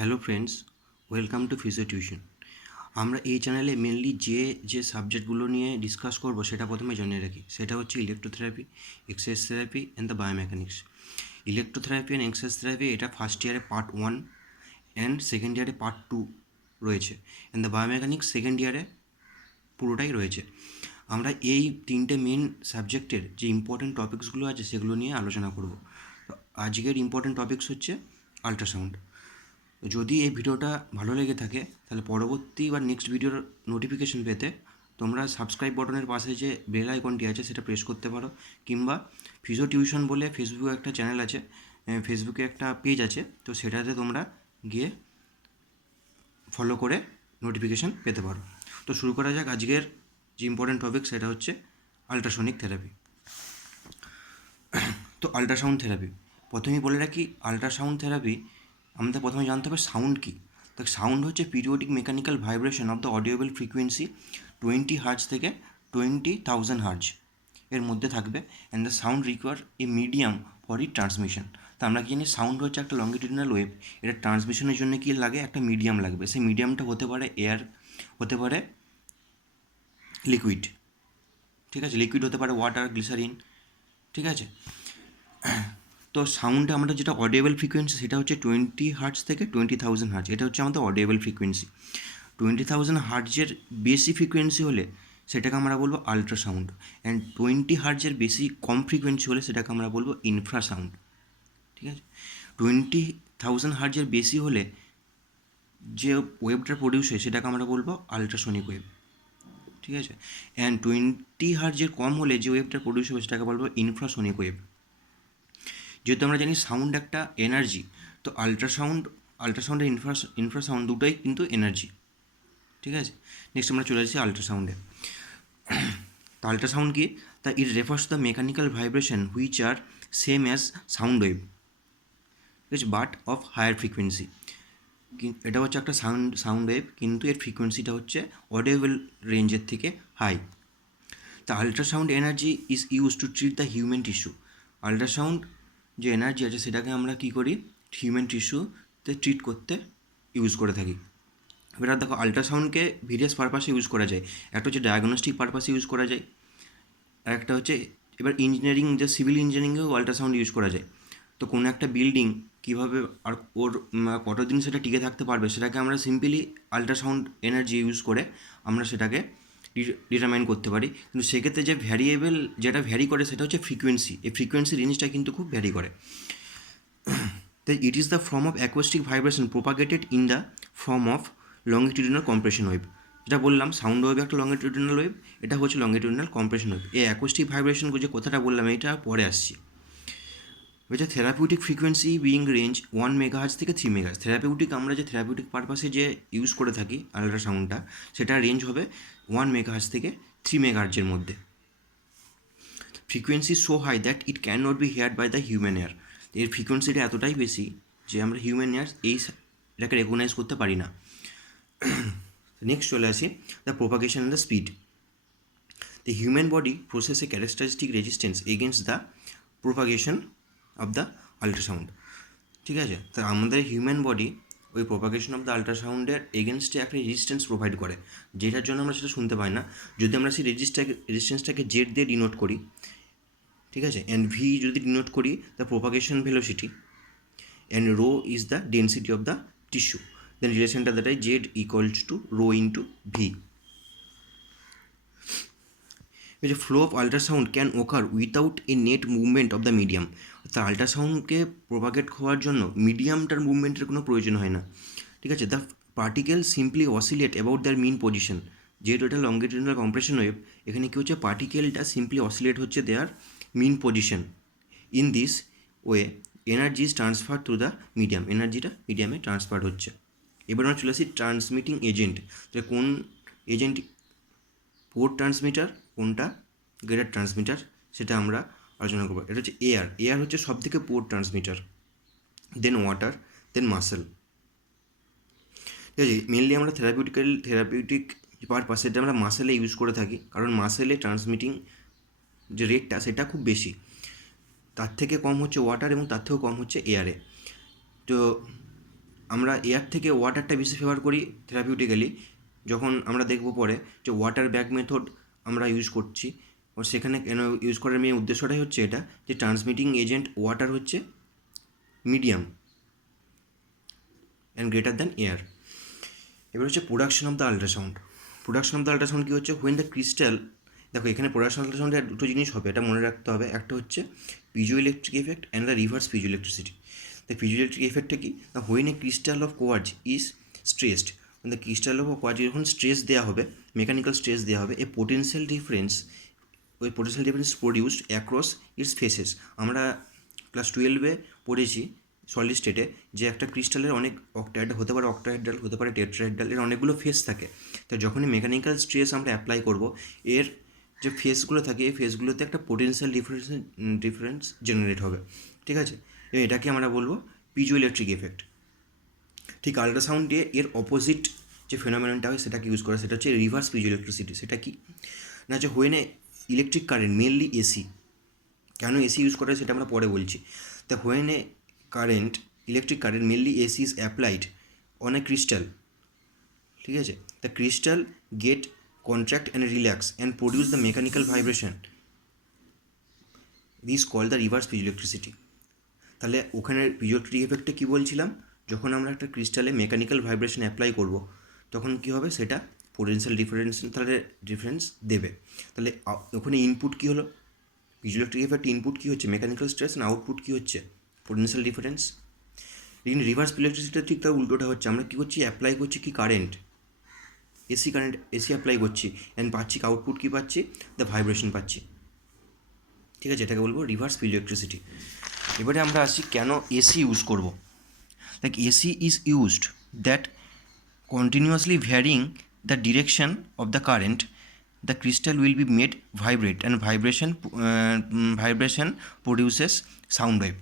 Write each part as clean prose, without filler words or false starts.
Hello friends, welcome to physio tuition. আমরা এই চ্যানেলে মেনলি যে সাবজেক্টগুলো নিয়ে ডিসকাস করব সেটা প্রথমে জানিয়ে রাখি। সেটা হচ্ছে electrotherapy, exercise therapy and the biomechanics. Electrotherapy and exercise therapy এটা ফার্স্ট ইয়ারে পার্ট 1 অ্যান্ড সেকেন্ড ইয়ারে পার্ট 2 রয়েছে, অ্যান্ড দ্য বায়োমেকানিক্স সেকেন্ড ইয়ারে পুরোটাই রয়েছে। আমরা এই তিনটে মেন সাবজেক্টের যে ইম্পর্টেন্ট টপিকসগুলো আছে সেগুলো নিয়ে আলোচনা করব। তো আজকের ইম্পর্টেন্ট টপিকস হচ্ছে আল্ট্রাসাউন্ড। যদি এই ভিডিওটা ভালো লেগে থাকে তাহলে পরবর্তী বা নেক্সট ভিডিওর নোটিফিকেশন পেতে তোমরা সাবস্ক্রাইব বাটনের পাশে যে বেল আইকনটি আছে সেটা প্রেস করতে পারো, কিংবা ফিজিও টিউশন বলে ফেসবুকে একটা চ্যানেল আছে, ফেসবুকে একটা পেজ আছে, তো সেটাতে তোমরা গিয়ে ফলো করে নোটিফিকেশান পেতে পারো। তো শুরু করা যাক আজকের যে ইম্পর্টেন্ট টপিক, সেটা হচ্ছে আল্ট্রাসনিক থেরাপি। তো আল্ট্রাসাউন্ড থেরাপি প্রথমেই বলে রাখি, আল্ট্রাসাউন্ড থেরাপি আমাদের প্রথমে জানতে হবে সাউন্ড কী। তো সাউন্ড হচ্ছে periodic mechanical vibration of the audible frequency 20 hertz থেকে 20,000 হার্জ এর মধ্যে থাকবে, and the sound require a medium for it transmission. তো আমরা কি জানি, সাউন্ড হচ্ছে একটা লঙ্গিটিউডিনাল ওয়েভ, এটা ট্রান্সমিশনের জন্য কী লাগে, একটা মিডিয়াম লাগবে। সেই মিডিয়ামটা হতে পারে এয়ার, হতে পারে লিকুইড, ঠিক আছে, লিকুইড হতে পারে ওয়াটার, গ্লিসারিন, ঠিক আছে। তো সাউন্ডে আমরা যেটা অডিয়েবল ফ্রিকোয়েন্সি সেটা হচ্ছে 20 হার্টজ থেকে 20,000 হার্টজ, এটা হচ্ছে আমাদের অডিয়েবল ফ্রিকোয়েন্সি। 20,000 হার্টজের বেশি ফ্রিকোয়েন্সি হলে সেটাকে আমরা বলবো আল্ট্রাসাউন্ড, অ্যান্ড 20 হার্টজের বেশি কম ফ্রিকোয়েন্সি হলে সেটাকে আমরা বলবো ইনফ্রাসাউন্ড, ঠিক আছে। 20,000 হার্টজের বেশি হলে যে ওয়েভটা প্রডিউস হয় সেটাকে আমরা বলবো আল্ট্রাসনিক ওয়েভ, ঠিক আছে। অ্যান্ড 20 হার্টজের কম হলে যে ওয়েভটা প্রডিউস হবে সেটাকে বলবো ইনফ্রাসনিক ওয়েভ। যেহেতু আমরা জানি সাউন্ড একটা এনার্জি, তো আল্ট্রাসাউন্ড আর ইনফ্রাসাউন্ড দুটোই কিন্তু এনার্জি, ঠিক আছে। নেক্সট আমরা চলে আসছি আল্ট্রাসাউন্ডে। তো আল্ট্রাসাউন্ড কি? তা it refers the mechanical vibration which are same as sound wave, ঠিক আছে, বাট অফ হায়ার ফ্রিকোয়েন্সি। এটা হচ্ছে একটা সাউন্ড ওয়েভ, কিন্তু এর ফ্রিকোয়েন্সিটা হচ্ছে অডিওবল রেঞ্জের থেকে হাই। তা ultrasound energy is use to treat the human tissue. Ultrasound যে এনার্জি আছে সেটাকে আমরা কী করি, হিউম্যান টিস্যুতে ট্রিট করতে ইউজ করে থাকি। এবার দেখো, আল্ট্রাসাউন্ডকে ভেরিয়াস পারপাসে ইউজ করা যায়। একটা হচ্ছে ডায়াগনস্টিক পারপাসে ইউজ করা যায়, আর একটা হচ্ছে এবার ইঞ্জিনিয়ারিং, যে সিভিল ইঞ্জিনিয়ারিংয়েও আল্ট্রাসাউন্ড ইউজ করা যায়। তো কোনো একটা বিল্ডিং কীভাবে আর ওর কতদিন সেটা টিকে থাকতে পারবে সেটাকে আমরা সিম্পলি আল্ট্রাসাউন্ড এনার্জি ইউজ করে আমরা সেটাকে ডিটারমাইন করতে পারি। কিন্তু সেক্ষেত্রে যে ভ্যারিয়েবল যেটা ভ্যারি করে সেটা হচ্ছে ফ্রিকোয়েন্সি। এই ফ্রিকোয়েন্সি রেঞ্জটা কিন্তু খুব ভ্যারি করে। তাই ইট is the form of acoustic vibration প্রোপাগেটেড in the form of longitudinal compression wave. যেটা বললাম সাউন্ড ওয়েভ একটা লংগিটিউডিনাল ওয়েভ, এটা হচ্ছে লংগিটিউডিনাল কম্প্রেশন ওয়েভ। এই অ্যাকোস্টিক ভাইব্রেশন যে কথাটা বললাম এটা পরে আসছি। হচ্ছে therapeutic frequency being range 1 megahertz থেকে 3 মেগাহার্জ। থেরাপিউটিক আমরা যে থেরাপিউটিক পারপাসে যে ইউজ করে থাকি আল্ট্রাসাউন্ডটা, সেটা রেঞ্জ হবে 1 মেগাহার্জ থেকে 3 মেগাহার্জের মধ্যে। Frequency so high that it can not be heard by the human ear. এর ফ্রিকোয়েন্সিটা এতটাই বেশি যে আমরা হিউম্যান এয়ার এটাকে রেকগনাইজ করতে পারি না। নেক্সট চলে আসি the propagation and the speed. The human body process A characteristic resistance against the propagation of the ultrasound, ঠিক আছে। তা আমাদের হিউম্যান বডি ওই প্রোপাগেশন অফ দ্য আল্ট্রাসাউন্ডের এগেনস্টে একটা রেজিস্ট্যান্স প্রোভাইড করে, যেটার জন্য আমরা সেটা শুনতে পাই না। যদি আমরা সেই রেজিস্ট্যান্সটাকে জেড দিয়ে ডিনোট করি, ঠিক আছে, অ্যান্ড ভি যদি ডিনোট করি the propagation velocity, and rho is the density of the tissue, then রিলেশনটা that Z equals to rho into V. যে flow of ultrasound can occur without a net movement of the medium. তা আল্ট্রাসাউন্ডকে propagate হওয়ার জন্য মিডিয়ামটার মুভমেন্টের কোনো প্রয়োজন হয় না, ঠিক আছে। The particle simply oscillate about their mean position. যেহেতু এটা লংগিটিউডিনাল কম্প্রেশন ওয়েভ, এখানে কী হচ্ছে, পার্টিকেলটা সিম্পলি অসিলেট হচ্ছে their mean position. In this way energy is transfer through the medium, এনার্জিটা মিডিয়ামে ট্রান্সফার হচ্ছে। এবার আমরা চলে আসি ট্রান্সমিটিং এজেন্ট। কোন এজেন্ট পোর্ট ট্রান্সমিটার, কোনটা গেটার ট্রান্সমিটার, সেটা আমরা আলোচনা করবো। এটা হচ্ছে এয়ার হচ্ছে সব থেকে পোর্ট ট্রান্সমিটার, দেন ওয়াটার, দেন মাসেল, ঠিক আছে। মেনলি আমরা থেরাপিউটিক পারপাস এটা আমরা মাসেলে ইউজ করে থাকি, কারণ মাসেলে ট্রান্সমিটিং যে রেটটা সেটা খুব বেশি, তার থেকে কম হচ্ছে ওয়াটার এবং তার থেকেও কম হচ্ছে এয়ারে। তো আমরা এয়ার থেকে ওয়াটারটা বেশি ফেভার করি থেরাপিউটিক্যালি, যখন আমরা দেখব পরে যে ওয়াটার ব্যাগ মেথড আমরা ইউজ করছি, ও সেখানে কেন ইউজ করার মেন উদ্দেশ্যটাই হচ্ছে এটা যে ট্রান্সমিটিং এজেন্ট ওয়াটার হচ্ছে medium and greater than air. এবার হচ্ছে production of the ultrasound. Production of the ultrasound কী হচ্ছে, হোয়েন দ্য ক্রিস্টাল, দেখো এখানে প্রোডাকশন আল্ট্রাসাউন্ডে দুটো জিনিস হবে, এটা মনে রাখতে হবে। একটা হচ্ছে piezo electric effect and the reverse piezo electricity. The piezo electric এফেক্টটা কি, the when a crystal of quartz is stressed, the crystal of quartz যখন স্ট্রেস দেওয়া হবে, মেকানিক্যাল স্ট্রেস দেওয়া হবে, এ পোটেনশিয়াল ডিফারেন্স, ওই potential difference produced across its faces. আমরা class 12-এ পড়েছি সলিড স্টেটে যে একটা ক্রিস্টালের অনেক অক্টাহেড্রাল হতে পারে, অক্টাহেড্রাল হতে পারে, টেট্রাহেড্রাল, এর অনেকগুলো ফেস থাকে। তো যখনই মেকানিক্যাল স্ট্রেস আমরা অ্যাপ্লাই করব, এর যে ফেসগুলো থাকে এই ফেসগুলোতে একটা পোটেনশিয়াল ডিফারেন্স জেনারেট হবে, ঠিক আছে। এটাকে আমরা বলবো পিজো ইলেকট্রিক এফেক্ট। ঠিক আল্ট্রাসাউন্ডে এর অপোজিট যে ফেনোমেননটা হয় সেটাকে ইউজ করা, সেটা হচ্ছে রিভার্স পিজো ইলেকট্রিসিটি। সেটা কি না, যে when electric current, mainly AC, কেন এসি ইউজ করা হয় সেটা আমরা পরে বলছি। তা when a current, electric current mainly AC is applied on a crystal, ঠিক আছে, the crystal get contract and relax and produce the mechanical vibration, this call the reverse piezo electricity. তাহলে ওখানে পিজো ইলেকট্রিক এফেক্টে কী বলছিলাম, যখন আমরা একটা ক্রিস্টালে মেকানিক্যাল ভাইব্রেশন অ্যাপ্লাই করব তখন কী হবে, সেটা পোটেনশিয়াল ডিফারেন্স দেবে। তাহলে ওখানে ইনপুট কী হলো, পিজো ইলেকট্রিক এফেক্ট ইনপুট কী হচ্ছে, মেকানিক্যাল স্ট্রেস, না আউটপুট কী হচ্ছে, পোটেনশিয়াল ডিফারেন্স। লেকিন রিভার্স ইলেকট্রিসিটিটা ঠিক তার উল্টোটা হচ্ছে, আমরা কী করছি, অ্যাপ্লাই করছি কি কারেন্ট, কারেন্ট এসি অ্যাপ্লাই করছি অ্যান্ড পাচ্ছি আউটপুট কী পাচ্ছি, দ্য ভাইব্রেশন পাচ্ছি, ঠিক আছে। এটাকে বলবো রিভার্স ইলেকট্রিসিটি। এবারে আমরা আসি কেন এসি ইউজ করব। Like AC is used that continuously varying the direction of the current, the crystal will be made vibrate and vibration produces sound wave.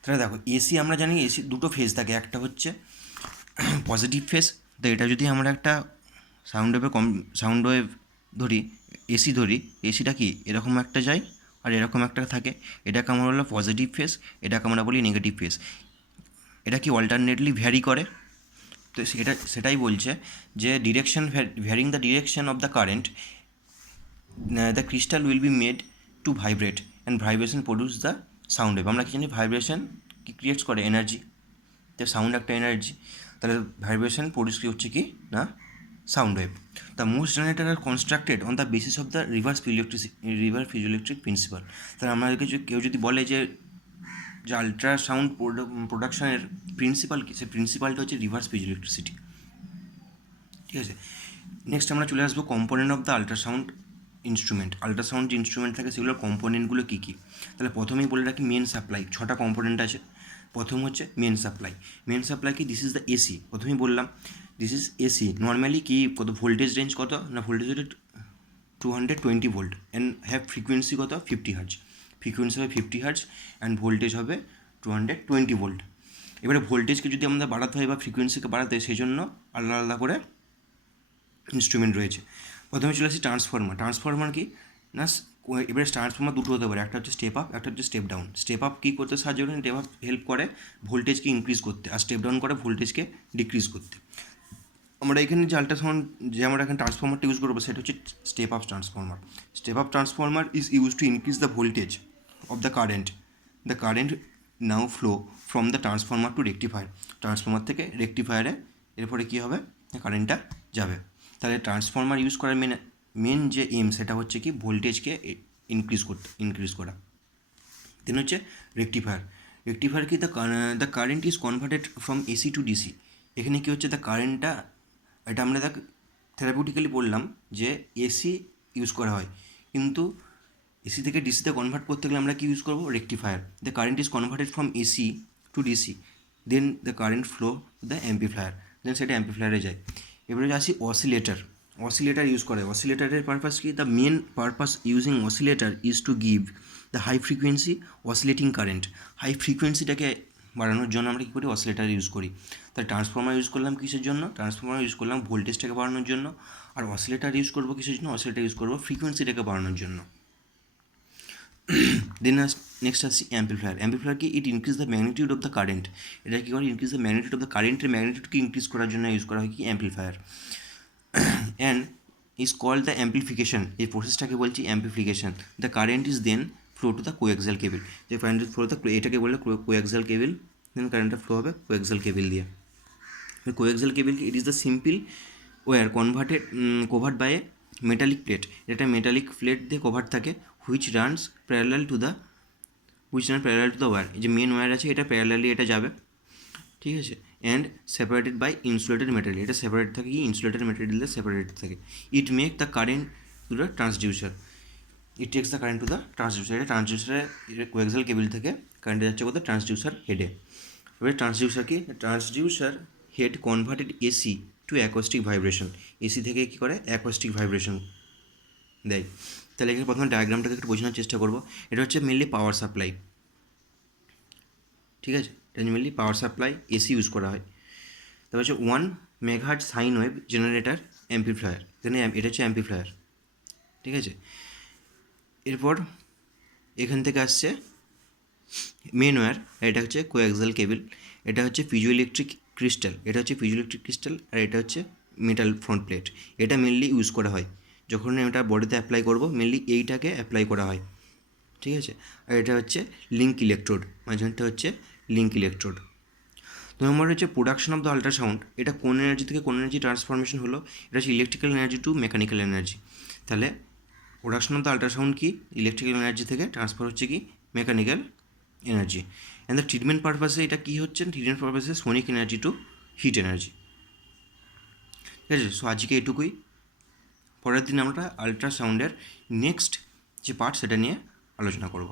তাহলে দেখো এসি আমরা জানি এসি দুটো ফেজ থাকে, একটা হচ্ছে পজিটিভ ফেজ। তো এটা যদি আমরা একটা সাউন্ড ওয়েভ ধরি, এসি ধরি, এসিটা কি এরকম একটা যায় আর এরকম একটা থাকে, এটাকে আমরা বললো পজিটিভ ফেজ, এটাকে আমরা বলি নেগেটিভ ফেজ। এটা কি অল্টারনেটলি ভ্যারি করে, তো সেটাই বলছে যে direction, varying the direction of the current, the crystal will be made to vibrate and vibration produce the sound wave. আমরা কি জানি ভাইব্রেশন কি ক্রিয়েটস করে, এনার্জি, তো সাউন্ড একটা এনার্জি, তাহলে ভাইব্রেশন প্রডিউস কি হচ্ছে কি না, sound wave. The most generator are constructed on the basis of the reverse piezoelectric principle. তাহলে আমাদেরকে কেউ যদি বলে যে আল্ট্রাসাউন্ড প্রোডাকশনের প্রিন্সিপাল কী, সে প্রিন্সিপালটা হচ্ছে রিভার্স পিজো ইলেকট্রিসিটি, ঠিক আছে। নেক্সট আমরা চলে আসবো component of the ultrasound instrument. Ultrasound যে ইনস্ট্রুমেন্ট থাকে সেগুলোর কম্পোনেন্টগুলো কী কী, তাহলে প্রথমেই বলে রাখি মেন সাপ্লাই, 6টা কম্পোনেন্ট আছে। প্রথম হচ্ছে মেন সাপ্লাই। মেন সাপ্লাই কি, দিস ইজ দ্য এসি, প্রথমেই বললাম দিস ইজ এসি। নর্মালি কি কত ভোল্টেজ রেঞ্জ কত না, ভোল্টেজ হচ্ছে 220 ভোল্ট অ্যান্ড হ্যাভ ফ্রিকোয়েন্সি কত 50 হার্জ, ফ্রিকোয়েন্সি হবে 50 হার্জ অ্যান্ড ভোল্টেজ হবে 220 ভোল্ট। এবারে ভোল্টেজকে যদি আমাদের বাড়াতে হয় বা ফ্রিকোয়েন্সিকে বাড়াতে হয় সেই জন্য আলাদা আলাদা করে ইনস্ট্রুমেন্ট রয়েছে। প্রথমে চলে আসি ট্রান্সফর্মার। ট্রান্সফর্মার কি না, এবারে ট্রান্সফর্মার দুটো হতে পারে, একটা হচ্ছে স্টেপ আপ, একটা হচ্ছে স্টেপ ডাউন। স্টেপ আপ কী করতে সাহায্য করে, স্টেপ আপ হেল্প করে ভোল্টেজকে ইনক্রিজ করতে, আর স্টেপ ডাউন করে ভোল্টেজকে ডিক্রিজ করতে। আমরা এখানে যে আল্ট্রাসাউন্ড যে আমরা এখানে ট্রান্সফর্মারটা ইউজ করবো সেটা হচ্ছে step up transformer. Step up transformer is use to increase the voltage of the current, the current now flow from the transformer to rectifier. Transformer থেকে রেকটিফায়ারে এরপরে কী হবে, কারেন্টটা যাবে। তাহলে ট্রান্সফর্মার ইউজ করার মেন যে এম সেটা হচ্ছে কি ভোল্টেজকে ইনক্রিজ করা। দেন হচ্ছে রেকটিফায়ার। রেকটিফায়ার কি, the current is converted from AC to DC. এখানে কী হচ্ছে, দ্য কারেন্টটা, এটা আমরা থেরাপিউটিক্যালি বললাম যে এসি ইউজ করা হয়, কিন্তু এসি থেকে ডিসিতে কনভার্ট করতে গেলে আমরা কী ইউজ করবো, rectifier. The current is converted from AC to DC, then the current flow to the amplifier, then সেটা অ্যাম্পলিফায়ারে যায়। এবারে আসি অসিলেটার। অসিলেটার ইউজ করে, অসিলেটারের পারপাস কি, the main purpose using oscillator is to give the high frequency oscillating current. High ফ্রিকোয়েন্সিটাকে বাড়ানোর জন্য আমরা কী করি, অসিলেটার ইউজ করি। তাহলে ট্রান্সফর্মার ইউজ করলাম কিসের জন্য, ট্রান্সফর্মার ইউজ করলাম ভোল্টেজটাকে বাড়ানোর জন্য, আর অসিলেটার ইউজ করবো কিসের জন্য, অসিলেটার ইউজ করবো ফ্রিকোয়েন্সিটাকে বাড়ানোর জন্য। দেন নেক্সট আসছি অ্যাম্পলিফায়ার। অ্যাম্পলিফায়ার কি, it increase the magnitude of the current. এটা কী করে, increase the magnitude of the কারেন্টের ম্যাগনিটিউডকে ইনক্রিজ করার জন্য ইউজ করা হয় কি, amplifier. And is called the amplification, এই প্রসেসটাকে বলছি amplification. The current is then flow to the coaxial cable, যে কারেন্ট ফ্লো দ্য, এটাকে বললে কোএক্সাল কেবল, দেন কারেন্টটা ফ্লো হবে কোএক্সাল কেবল দিয়ে। কোএক্সাল কেবল কি, it is the simple wire covered by a metallic plate. এটা মেটালিক প্লেট দিয়ে কভার থাকে, which runs parallel to the wire. এই যে মেন ওয়্যার আছে এটা প্যারালালি এটা যাবে, ঠিক আছে। And separated by insulated material, এটা সেপারেট থাকে কি, ইনসুলেটেড মেটেরিয়াল দিয়ে সেপারেটেড থাকে। It make the current to the transducer, it takes the current to the transducer. এটা ট্রান্সডিউসারে কোএক্সাল কেবল থেকে কারেন্টে যাচ্ছে কোথায়, ট্রান্সডিউসার হেডে। এবার ট্রান্সডিউসার কি, transducer head converted AC to acoustic vibration, AC থেকে কী করে, অ্যাকোস্টিক ভাইব্রেশন দেয়। তাহলে এখানে প্রথমে ডায়াগ্রামটাকে একটু বোঝানোর চেষ্টা করবো। এটা হচ্ছে মেনলি পাওয়ার সাপ্লাই, ঠিক আছে, এটা mainly power supply, AC use করা হয়। তারপর হচ্ছে 1 megahertz sine wave generator amplifier, এখানে এটা হচ্ছে অ্যাম্পলিফায়ার, ঠিক আছে। এরপর এখান থেকে আসছে মেন ওয়্যার, এটা হচ্ছে কোএক্সাল কেবল, এটা হচ্ছে পিজোইলেকট্রিক ক্রিস্টাল, এটা হচ্ছে পিজোইলেকট্রিক ক্রিস্টাল, আর এটা হচ্ছে মেটাল ফ্রন্ট প্লেট। এটা মেনলি ইউজ করা হয় যখন এটা বডিতে অ্যাপ্লাই করব, মেনলি এইটাকে অ্যাপ্লাই করা হয়, ঠিক আছে। আর এটা হচ্ছে লিঙ্ক ইলেকট্রোড, মাঝখানটা হচ্ছে লিঙ্ক ইলেকট্রোড। 2 নম্বর হচ্ছে প্রোডাকশন অফ দ্য আল্ট্রাসাউন্ড, এটা কোন এনার্জি থেকে কোন এনার্জি ট্রান্সফরমেশন হলো, এটা হচ্ছে electrical energy to mechanical energy. তাহলে প্রোডাকশন অফ দ্য আল্ট্রাসাউন্ড কি, ইলেকট্রিক্যাল এনার্জি থেকে ট্রান্সফার হচ্ছে কি, mechanical energy. And the treatment পারপাসে এটা কী হচ্ছে, ট্রিটমেন্ট পারপাসে sonic energy to heat energy, ঠিক আছে। সো আজকে এটুকুই, পরের দিন আমরা আল্ট্রাসাউন্ডের নেক্সট যে পার্ট সেটা নিয়ে আলোচনা করব।